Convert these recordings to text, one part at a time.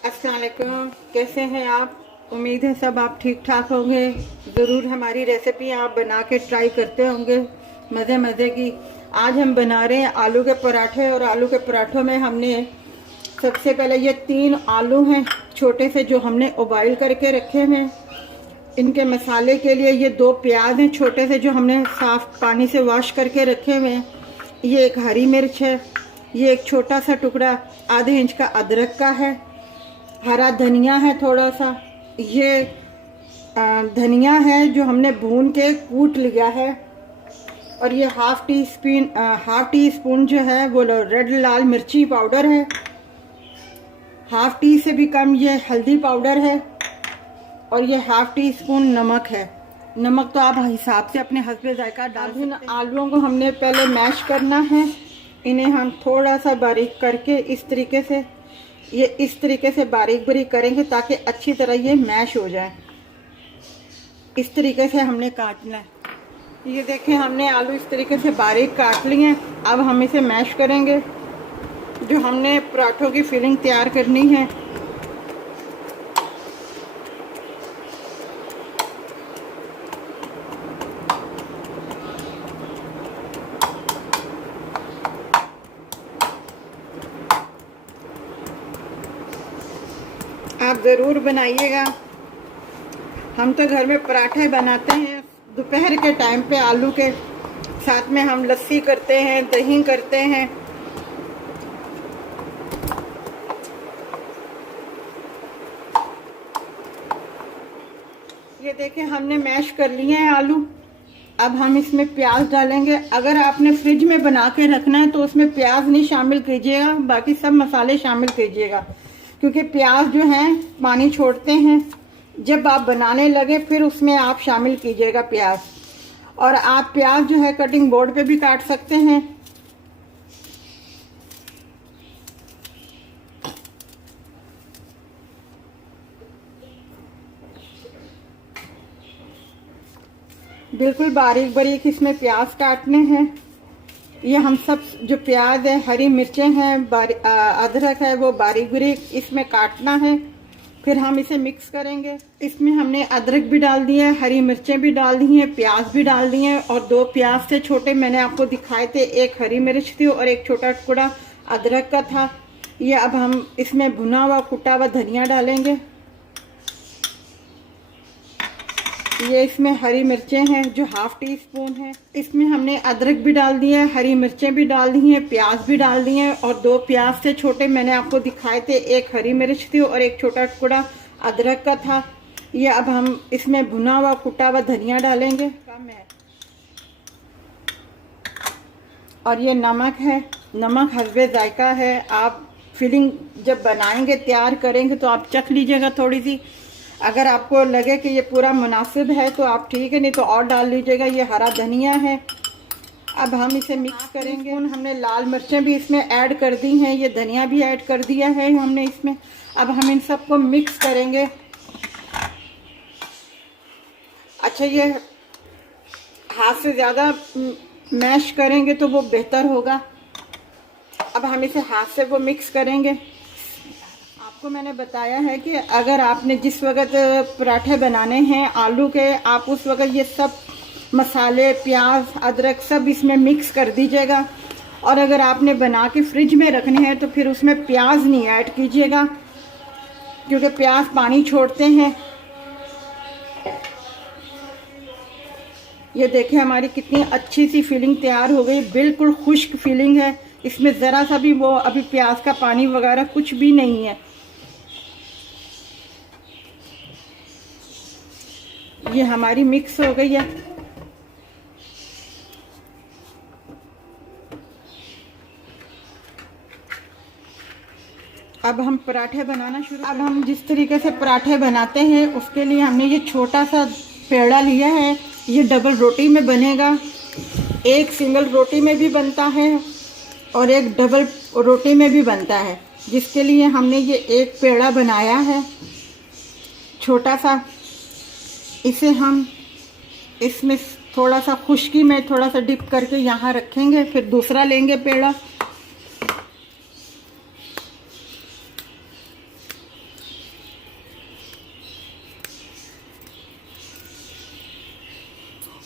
अस्सलाम वालेकुम, कैसे हैं आप? उम्मीद है सब आप ठीक ठाक होंगे। ज़रूर हमारी रेसिपी आप बना के ट्राई करते होंगे मज़े मज़े की। आज हम बना रहे हैं आलू के पराठे। और आलू के पराठों में हमने सबसे पहले ये 3 आलू हैं छोटे से जो हमने उबाइल करके रखे हुए हैं। इनके मसाले के लिए ये 2 प्याज हैं छोटे से जो हमने साफ़ पानी से वॉश करके रखे हुए हैं। ये 1 हरी मिर्च है। ये एक छोटा सा टुकड़ा आधे इंच का अदरक का है। हरा धनिया है थोड़ा सा। ये धनिया है जो हमने भून के कूट लिया है। और ये हाफ टी स्पून जो है वो रेड लाल मिर्ची पाउडर है। हाफ टी से भी कम ये हल्दी पाउडर है। और ये हाफ टी स्पून नमक है। नमक तो आप हिसाब से अपने हस्बे जायका डाल दें। आलूओं को हमने पहले मैश करना है। इन्हें हम थोड़ा सा बारीक करके इस तरीके से बारीक बारीक करेंगे ताकि अच्छी तरह ये मैश हो जाए। इस तरीके से हमने काटना है। ये देखें हमने आलू इस तरीके से बारीक काट लिए हैं। अब हम इसे मैश करेंगे। जो हमने पराठों की फिलिंग तैयार करनी है, आप ज़रूर बनाइएगा। हम तो घर में पराठे बनाते हैं दोपहर के टाइम पे। आलू के साथ में हम लस्सी करते हैं, दही करते हैं। ये देखें हमने मैश कर लिए हैं आलू। अब हम इसमें प्याज डालेंगे। अगर आपने फ्रिज में बना के रखना है तो उसमें प्याज नहीं शामिल कीजिएगा, बाकी सब मसाले शामिल कीजिएगा, क्योंकि प्याज जो हैं पानी छोड़ते हैं। जब आप बनाने लगे फिर उसमें आप शामिल कीजिएगा प्याज। और आप प्याज जो है कटिंग बोर्ड पे भी काट सकते हैं। बिल्कुल बारीक बारीक इसमें प्याज काटने हैं। ये हम सब जो प्याज है, हरी मिर्चें हैं, अदरक है, वो बारीक बारीक इसमें काटना है। फिर हम इसे मिक्स करेंगे। इसमें हमने अदरक भी डाल दिया है, हरी मिर्चें भी डाल दी हैं, प्याज भी डाल दिए हैं। और 2 प्याज थे छोटे, मैंने आपको दिखाए थे। 1 हरी मिर्च थी और 1 छोटा टुकड़ा अदरक का था। ये अब हम इसमें भुना हुआ कुटा हुआ धनिया डालेंगे। ये इसमें हरी मिर्चें हैं जो हाफ टी स्पून है। इसमें हमने अदरक भी डाल दिया है, हरी मिर्चें भी डाल दी हैं, प्याज भी डाल दिए हैं। और 2 प्याज थे छोटे, मैंने आपको दिखाए थे। 1 हरी मिर्च थी और 1 छोटा टुकड़ा अदरक का था। ये अब हम इसमें भुना हुआ कुटा हुआ धनिया डालेंगे। कम है। और ये नमक है। नमक हस्बे जायका है। आप फिलिंग जब बनाएंगे, तैयार करेंगे तो आप चख लीजिएगा थोड़ी सी। अगर आपको लगे कि ये पूरा मुनासिब है तो आप ठीक है, नहीं तो और डाल लीजिएगा। ये हरा धनिया है। अब हम इसे मिक्स करेंगे। हमने लाल मिर्चें भी इसमें ऐड कर दी हैं, ये धनिया भी ऐड कर दिया है हमने इसमें। अब हम इन सबको मिक्स करेंगे। अच्छा, ये हाथ से ज़्यादा मैश करेंगे तो वो बेहतर होगा। अब हम इसे हाथ से वो मिक्स करेंगे। आपको मैंने बताया है कि अगर आपने जिस वक्त पराठे बनाने हैं आलू के, आप उस वक्त ये सब मसाले, प्याज, अदरक सब इसमें मिक्स कर दीजिएगा। और अगर आपने बना के फ्रिज में रखने हैं तो फिर उसमें प्याज नहीं ऐड कीजिएगा, क्योंकि प्याज पानी छोड़ते हैं। ये देखें हमारी कितनी अच्छी सी फिलिंग तैयार हो गई। बिल्कुल खुश्क फिलिंग है। इसमें ज़रा सा भी वो अभी प्याज का पानी वगैरह कुछ भी नहीं है। ये हमारी मिक्स हो गई है। अब हम पराठे बनाना शुरू। अब हम जिस तरीके से पराठे बनाते हैं उसके लिए हमने ये छोटा सा पेड़ा लिया है। ये डबल रोटी में बनेगा। एक सिंगल रोटी में भी बनता है और एक डबल रोटी में भी बनता है, जिसके लिए हमने ये एक पेड़ा बनाया है छोटा सा। इसे हम इसमें थोड़ा सा खुश्की में थोड़ा सा डिप करके यहाँ रखेंगे। फिर दूसरा लेंगे पेड़ा।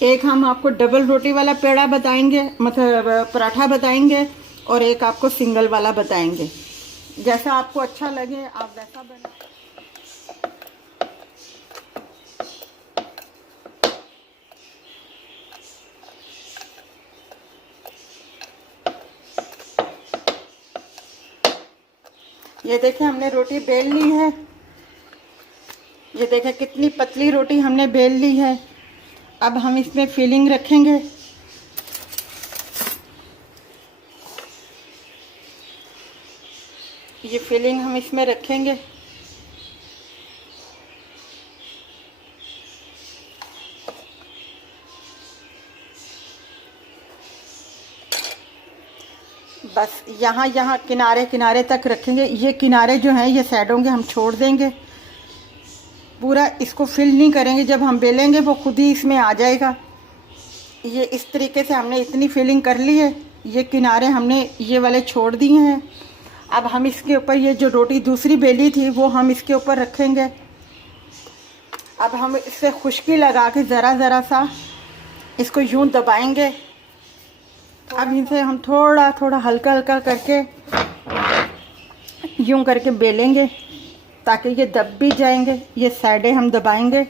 एक हम आपको डबल रोटी वाला पेड़ा बताएंगे, मतलब पराठा बताएंगे, और एक आपको सिंगल वाला बताएंगे। जैसा आपको अच्छा लगे आप वैसा बनाएं। ये देखें हमने रोटी बेल ली है। ये देखें कितनी पतली रोटी हमने बेल ली है। अब हम इसमें फिलिंग रखेंगे। ये फिलिंग हम इसमें रखेंगे। बस यहाँ किनारे किनारे तक रखेंगे। ये किनारे जो हैं ये साइडों के हम छोड़ देंगे, पूरा इसको फिल नहीं करेंगे। जब हम बेलेंगे वो खुद ही इसमें आ जाएगा। ये इस तरीके से हमने इतनी फिलिंग कर ली है। ये किनारे हमने ये वाले छोड़ दिए हैं। अब हम इसके ऊपर ये जो रोटी दूसरी बेली थी वो हम इसके ऊपर रखेंगे। अब हम इससे खुश्की लगा के ज़रा ज़रा सा इसको यूं दबाएंगे। अब इसे हम थोड़ा थोड़ा हल्का हल्का करके यूं करके बेलेंगे ताकि ये दब भी जाएंगे। ये साइडें हम दबाएंगे।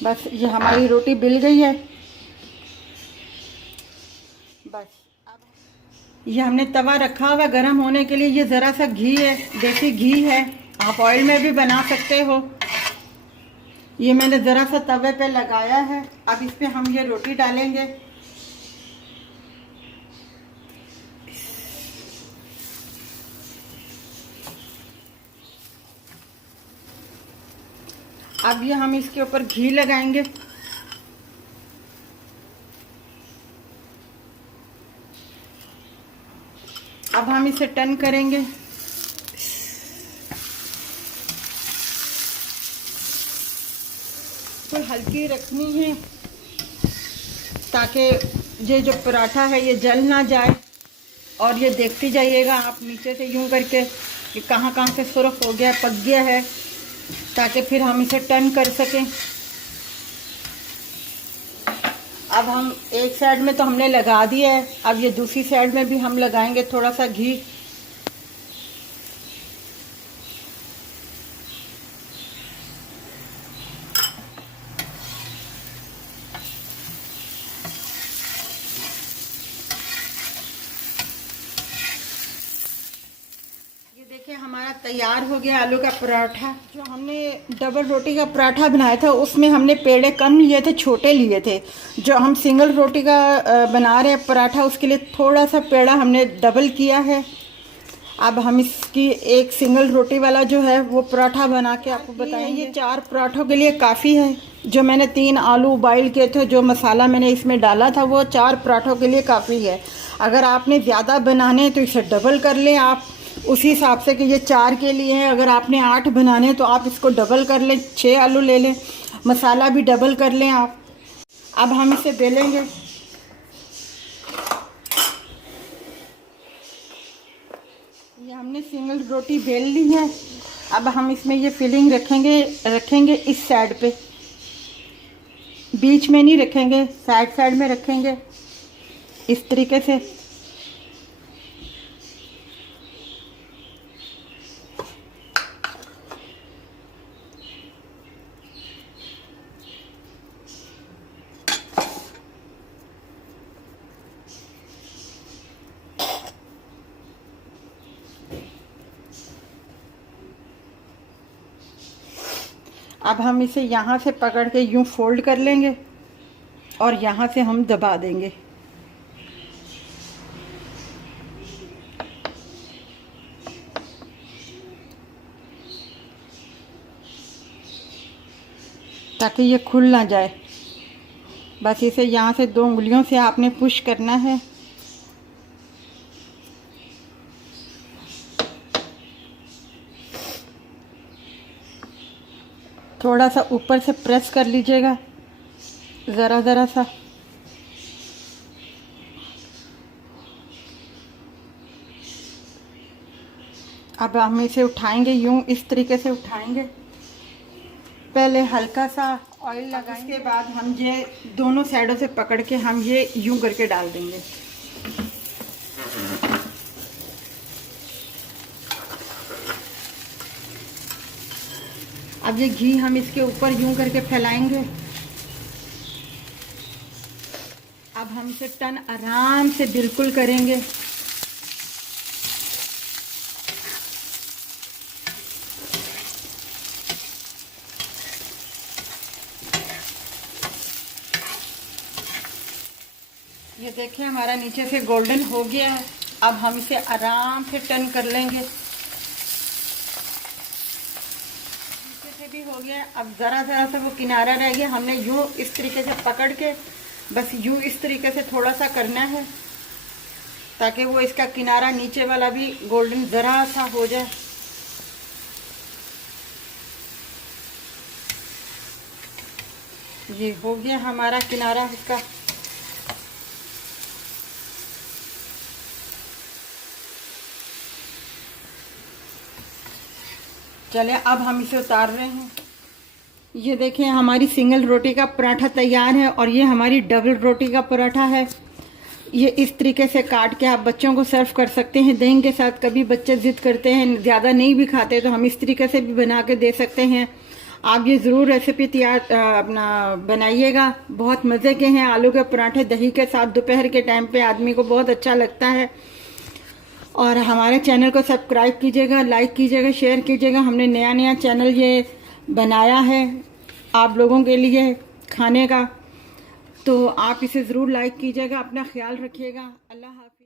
बस ये हमारी रोटी बिल गई है। बस अब ये हमने तवा रखा हुआ गरम होने के लिए। ये ज़रा सा घी है, देसी घी है, आप ऑयल में भी बना सकते हो। ये मैंने ज़रा सा तवे पे लगाया है। अब इस पे हम ये रोटी डालेंगे। अब ये हम इसके ऊपर घी लगाएंगे। अब हम इसे टर्न करेंगे। तो हल्की रखनी है ताकि ये जो पराठा है ये जल ना जाए। और ये देखते जाइएगा आप नीचे से यूं करके कि कहाँ कहाँ से सुरख हो गया, पक गया है, ताकि फिर हम इसे टर्न कर सकें। अब हम एक साइड में तो हमने लगा दिया है, अब ये दूसरी साइड में भी हम लगाएंगे थोड़ा सा घी। ये देखिए हमारा तैयार हो गया आलू का पराठा। जो हमने डबल रोटी का पराठा बनाया था उसमें हमने पेड़े कम लिए थे, छोटे लिए थे। जो हम सिंगल रोटी का बना रहे हैं पराठा उसके लिए थोड़ा सा पेड़ा हमने डबल किया है। अब हम इसकी एक सिंगल रोटी वाला जो है वो पराठा बना के आपको बताएंगे। ये 4 पराठों के लिए काफ़ी है। जो मैंने 3 आलू बॉईल किए थे, जो मसाला मैंने इसमें डाला था वो 4 पराठों के लिए काफ़ी है। अगर आपने ज़्यादा बनाने हैं तो इसे डबल कर लें आप उसी हिसाब से कि ये 4 के लिए है। अगर आपने 8 बनाने तो आप इसको डबल कर लें, 6 आलू ले लें, मसाला भी डबल कर लें आप। अब हम इसे बेलेंगे। ये हमने सिंगल रोटी बेल ली है। अब हम इसमें ये फिलिंग रखेंगे इस साइड पे, बीच में नहीं रखेंगे, साइड साइड में रखेंगे इस तरीके से। अब हम इसे यहाँ से पकड़ के यूं फोल्ड कर लेंगे और यहाँ से हम दबा देंगे। ताकि ये खुल ना जाए। बस इसे यहाँ से 2 उंगलियों से आपने पुश करना है। थोड़ा सा ऊपर से प्रेस कर लीजिएगा, ज़रा ज़रा सा। अब हम इसे उठाएंगे, यूं इस तरीके से उठाएंगे। पहले हल्का सा ऑयल लगाएंगे, इसके बाद हम ये दोनों साइडों से पकड़ के हम ये यूं करके डाल देंगे। अब ये घी हम इसके ऊपर यूं करके फैलाएंगे। अब हम इसे टर्न आराम से बिल्कुल करेंगे। ये देखिए हमारा नीचे से गोल्डन हो गया है। अब हम इसे आराम से टर्न कर लेंगे। नीचे से भी हो गया। अब ज़रा ज़रा सा वो किनारा रह गया, हमने यूं इस तरीके से पकड़ के बस यूं इस तरीके से थोड़ा सा करना है, ताकि वो इसका किनारा नीचे वाला भी गोल्डन ज़रा सा हो जाए। ये हो गया हमारा किनारा इसका। चले अब हम इसे उतार रहे हैं। ये देखें हमारी सिंगल रोटी का पराठा तैयार है और ये हमारी डबल रोटी का पराठा है। ये इस तरीके से काट के आप बच्चों को सर्व कर सकते हैं दही के साथ। कभी बच्चे जिद करते हैं, ज़्यादा नहीं भी खाते, तो हम इस तरीके से भी बना के दे सकते हैं। आप ये ज़रूर रेसिपी तैयार अपना बनाइएगा। बहुत मज़े के हैं आलू के पराठे दही के साथ। दोपहर के टाइम पे आदमी को बहुत अच्छा लगता है। और हमारे चैनल को सब्सक्राइब कीजिएगा, लाइक कीजिएगा, शेयर कीजिएगा। हमने नया नया चैनल ये बनाया है आप लोगों के लिए खाने का, तो आप इसे ज़रूर लाइक कीजिएगा। अपना ख्याल रखिएगा। अल्लाह हाफ़िज़।